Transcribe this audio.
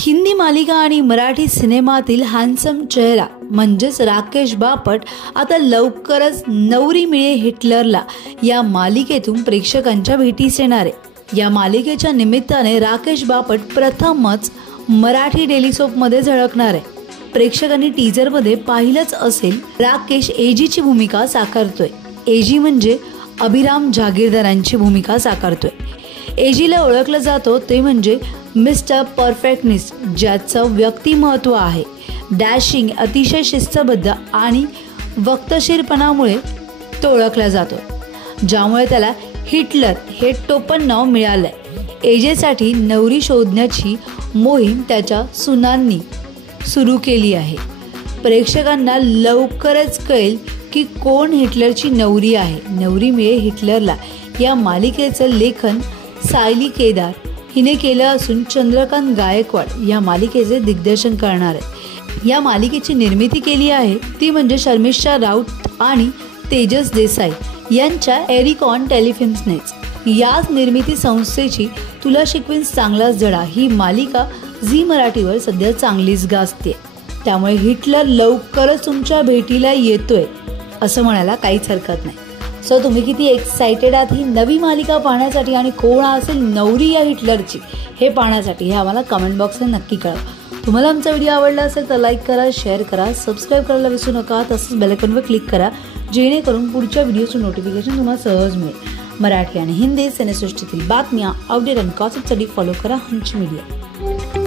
हिंदी मालिका आणि मराठी सिनेमातील हँडसम चेहरा म्हणजेच राकेश बापट आता लवकरच नवरी मिळे हिटलरला या मालिकेतून प्रेक्षकांच्या भेटीस येणार आहे। या मालिकेच्या निमित्ताने राकेश बापट प्रथमच मराठी डेली सोपमध्ये झळकणार आहे। प्रेक्षकांनी टीजरमध्ये पाहिलंच असेल, राकेश एजीची भूमिका साकारतोय। एजी म्हणजे अभिराम जागीरदारांची भूमिका साकारतोय। एजीला ओळखलं जातो ते म्हणजे मिस्टर परफेक्टनिस्ट, ज्याचं व्यक्तिमत्व आहे डॅशिंग, अतिशय शिस्तबद्ध आणि वक्तशीरपणामुळे तो ओळखला जातो, ज्यामुळे त्याला हिटलर हे टोपण नाव मिळालंय। एजेसाठी नवरी शोधण्याची मोहीम त्याच्या सुनांनी सुरू केली आहे। प्रेक्षकांना लवकरच कळेल की कोण हिटलरची नवरी आहे। नवरी मिळे हिटलरला या मालिकेचं लेखन सायली केदार हिने केलं असून चंद्रकांत गायकवाड या मालिकेचे दिग्दर्शन करणार आहे। या मालिकेची निर्मिती केली आहे ती म्हणजे शर्मिष्ठा राऊत आणि तेजस देसाई यांच्या एरिकॉन टेलिफिल्म्सनेच। याच निर्मिती संस्थेची तुला शिकवीन चांगलाच धडा ही मालिका झी मराठीवर सध्या चांगलीच गाजते। त्यामुळे हिटलर लवकरच तुमच्या भेटीला येतोय असं म्हणायला काहीच हरकत नाही। सो तुम्ही किती एक्साइटेड आहात ही नवी मालिका पाहण्यासाठी आणि कोण असेल नवरी या हिटलरची हे पाहण्यासाठी हे आम्हाला कमेंट बॉक्समध्ये नक्की कळवा। तुम्हाला आमचा व्हिडिओ आवडला असेल तर लाईक करा, शेअर करा, सबस्क्राईब करायला विसरू नका। तसंच बेल आयकॉनवर क्लिक करा जेणेकरून पुढच्या व्हिडिओचं नोटिफिकेशन तुम्हाला सहज मिळेल। मराठी आणि हिंदी सिनेसृष्टीतील बातम्या, अपडेट आणि गॉसिपसाठी फॉलो करा हंच मीडिया।